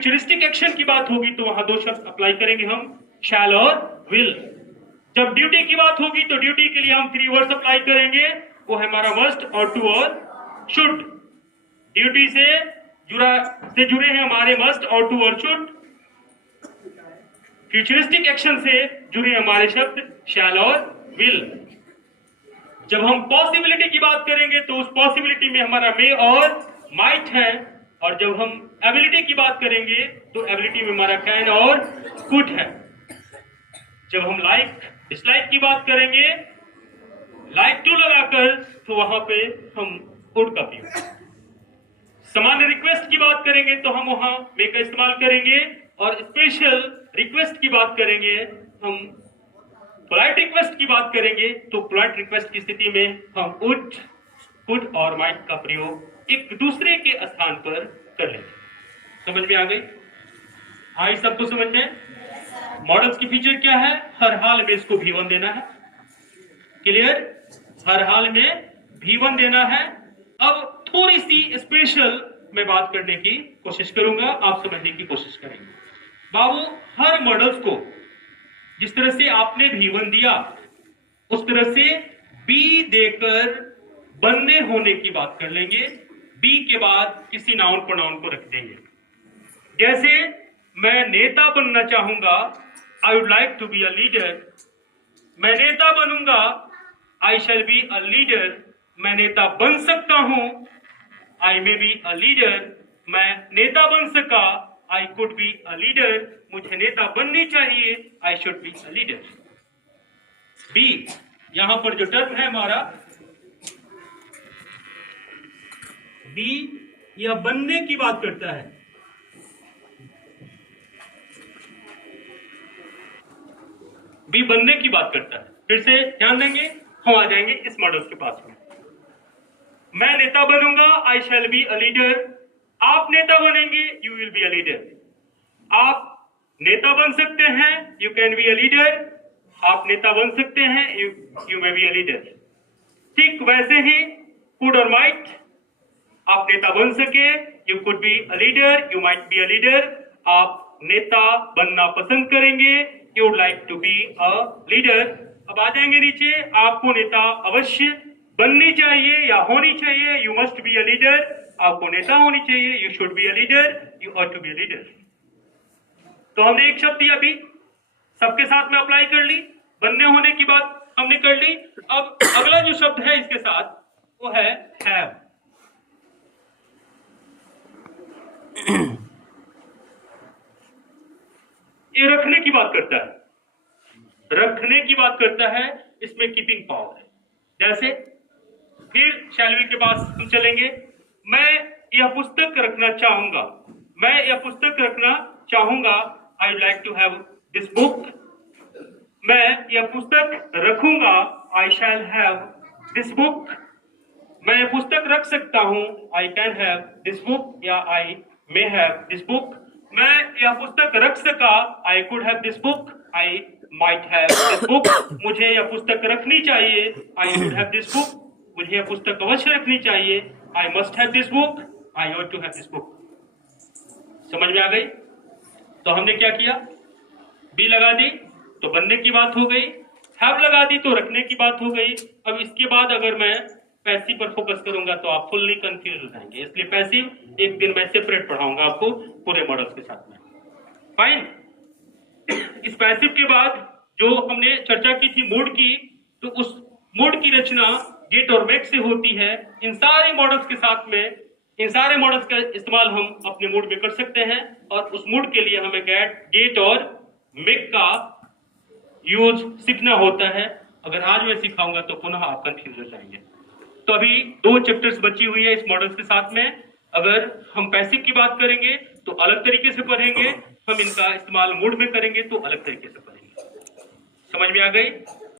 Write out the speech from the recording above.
Futuristic action की बात होगी तो वहां दो शब्द अप्लाई करेंगे हम, शैल और विल। जब ड्यूटी की बात होगी तो ड्यूटी के लिए हम 3 वर्ड्स अप्लाई करेंगे, वो है हमारा मस्ट और टू और शुड। ड्यूटी से जुड़े हैं हमारे मस्ट और टू और शुड। फ्यूचरिस्टिक एक्शन से जुड़े हमारे शब्द शैल और विल। जब हम पॉसिबिलिटी की बात करेंगे तो उस पॉसिबिलिटी में हमारा मे और माइट है, और जब हम एबिलिटी की बात करेंगे तो एबिलिटी में हमारा कैन और कुड है। जब हम लाइक डिसलाइक की बात करेंगे, लाइक टू लगाकर, तो वहां पे हम वुड का प्रयोग। सामान्य रिक्वेस्ट की बात करेंगे तो हम वहां मे का इस्तेमाल करेंगे, और स्पेशल रिक्वेस्ट की बात करेंगे, हम पोलाइट रिक्वेस्ट की बात करेंगे तो पोलाइट रिक्वेस्ट की स्थिति में हम वुड, कुड और माइट का प्रयोग एक दूसरे के स्थान पर कर लेंगे। समझ में आ गई? हाँ, इस सबको समझ में? मॉडल्स की फीचर क्या है? हर हाल में इसको V1 देना है। क्लियर? हर हाल में V1 देना है। अब थोड़ी सी स्पेशल मैं बात करने की कोशिश करूंगा, आप समझने की कोशिश करेंगे। बाबू, हर मॉडल्स को जिस तरह से आपने V1 दिया, उस तरह से B देकर बनने होने की बात कर लेंगे। B के बाद किसी नाउन प्रोनाउन को रख देंगे। जैसे मैं नेता बनना चाहूंगा, I would like to be a leader. मैं नेता बनूंगा, आई शैल बी अ लीडर। मैं नेता बन सकता हूं, आई मे बी अ लीडर। मैं नेता बन सका, I could be a leader. मुझे नेता बननी चाहिए, I should be a leader. Be, यहां पर जो टर्म है हमारा बी, यह बनने की बात करता है। बी बनने की बात करता है। फिर से ध्यान देंगे, हम आ जाएंगे इस मॉडल के पास में। मैं नेता बनूंगा, आई शैल बी अ लीडर। आप नेता बनेंगे, you will be a leader. आप नेता बन सकते हैं, you can be a leader. आप नेता बन सकते हैं, you may be a leader. ठीक वैसे ही कुड और माइट, आप नेता बन सके, you could be a leader, you might be a leader. आप नेता बनना पसंद करेंगे, you would like to be a leader. अब आ जाएंगे नीचे, आपको नेता अवश्य बननी चाहिए या होनी चाहिए, you must be a leader. आपको नेता होनी चाहिए, you should be a leader, you ought to be a leader. तो हमने एक शब्द दिया भी, सबके साथ में अप्लाई कर ली, बनने होने की बात हमने कर ली। अब अगला जो शब्द है इसके साथ, वो है हैव। ये रखने की बात करता है, रखने की बात करता है। इसमें कीपिंग पावर है। जैसे फिर शैल विल के पास हम चलेंगे। मैं यह पुस्तक रखना चाहूंगा, मैं यह पुस्तक रखना चाहूंगा, I would like to have this book. मैं यह पुस्तक रखूंगा, I shall have this book. मैं यह पुस्तक रख सकता हूं, I can have this book, या I may have this book. मैं यह पुस्तक रख सका, I could have this book, I might have this book. मुझे यह पुस्तक रखनी चाहिए, I should have this book. मुझे यह पुस्तक अवश्य रखनी चाहिए, I must have this book, I ought to have this book. समझ में आ गई? तो हमने क्या किया? बी लगा दी तो बनने की बात हो गई, हैव लगा दी तो रखने की बात हो गई। अब इसके बाद अगर मैं पैसिव पर फोकस करूंगा तो आप फुल्ली कंफ्यूज हो जाएंगे, इसलिए पैसिव एक दिन मैं सेपरेट पढ़ाऊंगा आपको पूरे मॉडल्स के साथ में। फाइन। इस पैसिव के बाद जो हमने चर्चा की थी मूड की, तो उस मूड की रचना गेट और मेक से होती है। इन सारे मॉडल्स के साथ में, इन सारे मॉडल्स का इस्तेमाल हम अपने मूड में कर सकते हैं, और उस मूड के लिए हमें गेट और मेक का यूज सीखना होता है। अगर आज मैं सिखाऊंगा तो पुनः आप कंफ्यूज हो जाएंगे। तो अभी 2 चैप्टर्स बची हुई है इस मॉडल्स के साथ में। अगर हम पैसिव की बात करेंगे तो अलग तरीके से पढ़ेंगे, हम इनका इस्तेमाल मूड में करेंगे तो अलग तरीके से पढ़ेंगे। समझ में आ गई?